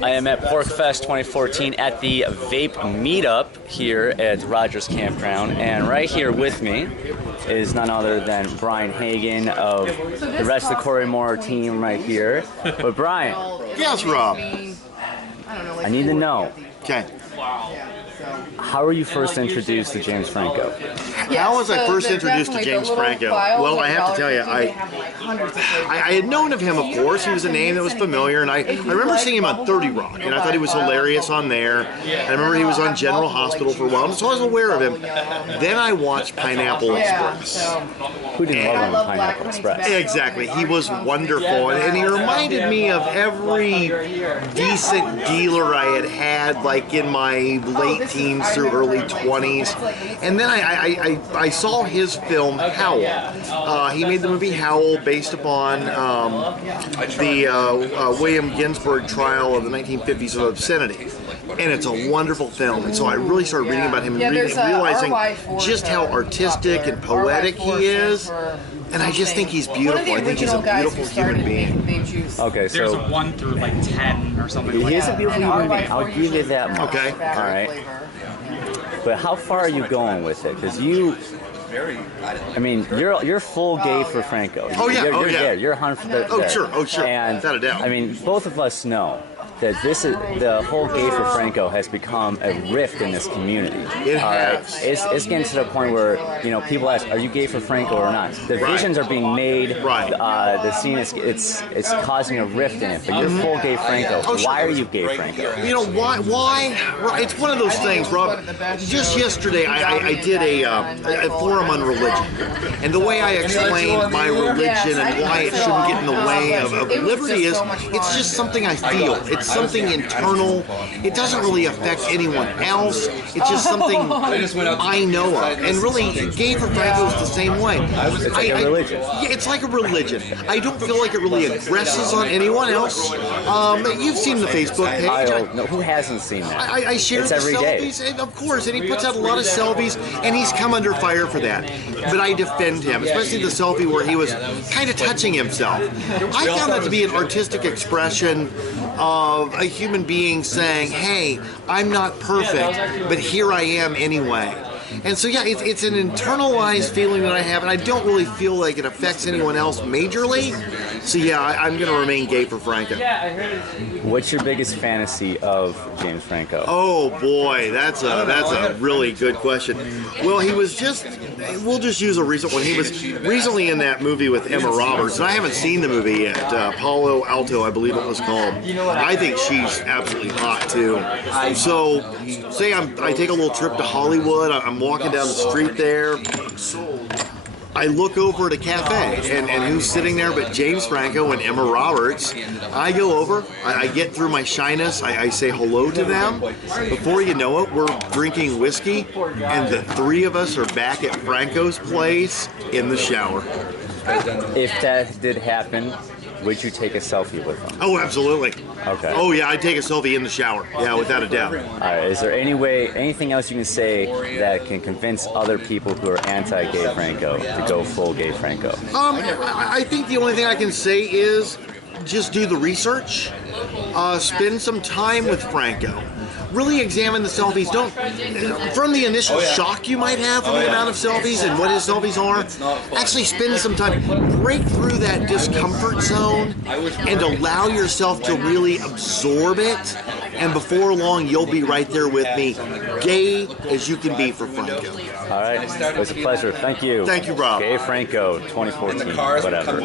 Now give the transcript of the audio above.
I am at PorcFest 2014 at the Vape Meetup here at Rogers Campground, and right here with me is none other than Brian Hagan of the rest of the Corey Moore team right here. But Brian, yes, Rob. I need to know. Okay. How were you first introduced to James Franco? How was I first introduced to James Franco? Well, I have to tell you, I had known of him, of course. He was a name that was familiar, and I remember seeing him on 30 Rock, and I thought he was hilarious on there. I remember he was on General Hospital for a while, so I was aware of him. Then I watched Pineapple Express. Who didn't love him on Pineapple Express? Exactly. He was wonderful, and he reminded me of every decent dealer I had like in my late teens through early 20s. And then I saw his film Howl. He made the movie Howl based upon the William Ginsburg trial of the 1950s of obscenity. And it's a wonderful film. And so I really started reading about him and realizing just how artistic and poetic he is. And I just think he's beautiful. I think he's a beautiful human being. Okay, so there's a 1 through like 10 or something like that. He is a beautiful human being. I'll give you that much. Okay. All right. But how far are you going with it? Because I mean, you're full gay for Franco. Oh yeah, you're there. You're 100%. Oh sure, And without a doubt. I mean, both of us know that the whole gay for Franco has become a rift in this community. It has. It's getting to the point where people ask, "Are you gay for Franco or not?" Divisions are being made. Right. The scene it's causing a rift in it. But you're full gay Franco. Oh, sure. Why are you gay Franco? You know why? Well, it's one of those things, Rob. Just yesterday, I did a forum on religion, and the way I explained my religion and why it shouldn't get in the way of liberty is it's just something I feel. It's something internal. It doesn't really affect anyone else. It's just something I know of. And really, gay for Franco is the same way. It's like a religion. Yeah, it's like a religion. I don't feel like it really aggresses on anyone else. You've seen the Facebook page. No, who hasn't seen that? I share the selfies, and of course, and he puts out a lot of selfies, and he's come under fire for that. But I defend him, especially the selfie where he was kind of touching himself. I found that to be an artistic expression of a human being saying, hey, I'm not perfect, but here I am anyway. And so yeah, it's an internalized feeling that I have, and I don't really feel like it affects anyone else majorly. So yeah, I'm going to remain gay for Franco. What's your biggest fantasy of James Franco? Oh boy, that's a really good question. Well, he was we'll just use a recent one. He was recently in that movie with Emma Roberts, and I haven't seen the movie yet. Palo Alto, I believe it was called. I think she's absolutely hot too. So say I take a little trip to Hollywood. I'm walking down the street there. I look over at a cafe, and who's sitting there but James Franco and Emma Roberts. I go over, I get through my shyness, I say hello to them. Before you know it, we're drinking whiskey, and the three of us are back at Franco's place in the shower. If that did happen, would you take a selfie with him? Oh, absolutely. Okay. Oh yeah, I'd take a selfie in the shower. Yeah, without a doubt. All right. Is there anything else you can say that can convince other people who are anti-gay Franco to go full gay Franco? I think the only thing I can say is just do the research. Spend some time with Franco. Really examine the selfies. Don't, from the initial shock you might have from the amount of selfies and what his selfies are, actually spend some time, break through that discomfort zone and allow yourself to really absorb it. And before long, you'll be right there with me, gay as you can be for Franco. All right. It was a pleasure. Thank you. Thank you, Rob. Gay Franco 2014, whatever.